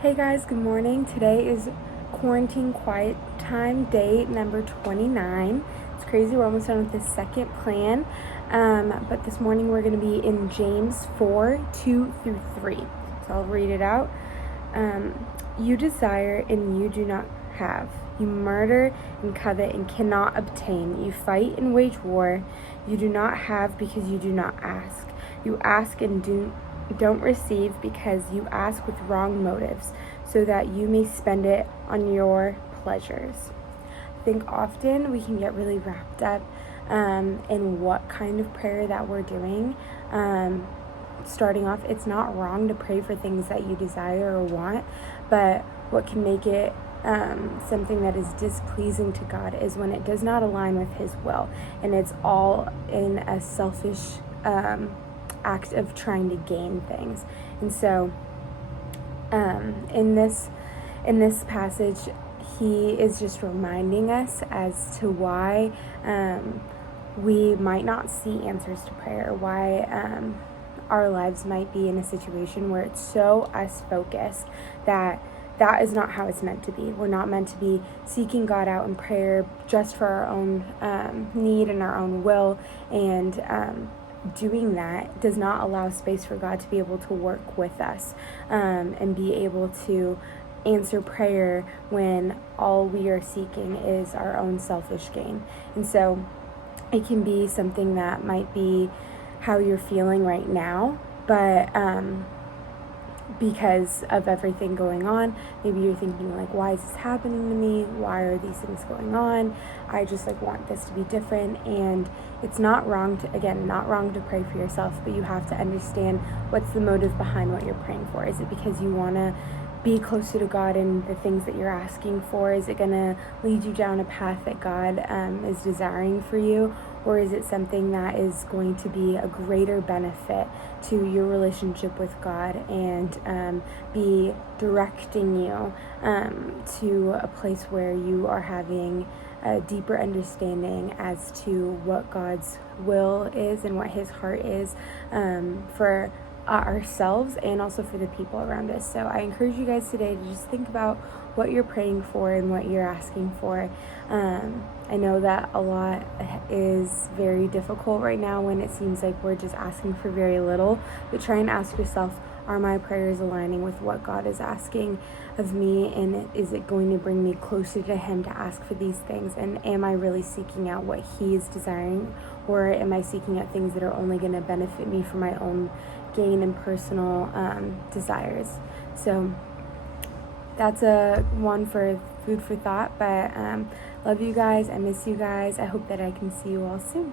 Hey guys, good morning. Today is quarantine quiet time day number 29. It's crazy, we're almost done with the second plan. But this morning we're going to be in James 4:2-3. So I'll read it out. You desire and you do not have. You murder and covet and cannot obtain. You fight and wage war. You do not have because you do not ask. You ask and don't receive because you ask with wrong motives, so that you may spend it on your pleasures. I think often we can get really wrapped up in what kind of prayer that we're doing. Starting off, it's not wrong to pray for things that you desire or want, but what can make it something that is displeasing to God is when it does not align with His will, and it's all in a selfish act of trying to gain things. And so in this passage, he is just reminding us as to why we might not see answers to prayer, why our lives might be in a situation where it's so us focused that is not how it's meant to be. We're not meant to be seeking God out in prayer just for our own need and our own will, and doing that does not allow space for God to be able to work with us and be able to answer prayer when all we are seeking is our own selfish gain. And so it can be something that might be how you're feeling right now, but because of everything going on, maybe you're thinking like, why is this happening to me? Why are these things going on? I just want this to be different. And it's not wrong to pray for yourself, but you have to understand what's the motive behind what you're praying for. Is it because you want to be closer to God in the things that you're asking for? Is it going to lead you down a path that God is desiring for you? Or is it something that is going to be a greater benefit to your relationship with God and be directing you to a place where you are having a deeper understanding as to what God's will is and what His heart is for ourselves and also for the people around us. So I encourage you guys today to just think about what you're praying for and what you're asking for. I know that a lot is very difficult right now when it seems like we're just asking for very little, but try and ask yourself, are my prayers aligning with what God is asking of me, and is it going to bring me closer to Him to ask for these things? And am I really seeking out what He is desiring, or am I seeking out things that are only going to benefit me for my own gain and personal desires? So that's a one for food for thought, but love you guys. I miss you guys. I hope that I can see you all soon.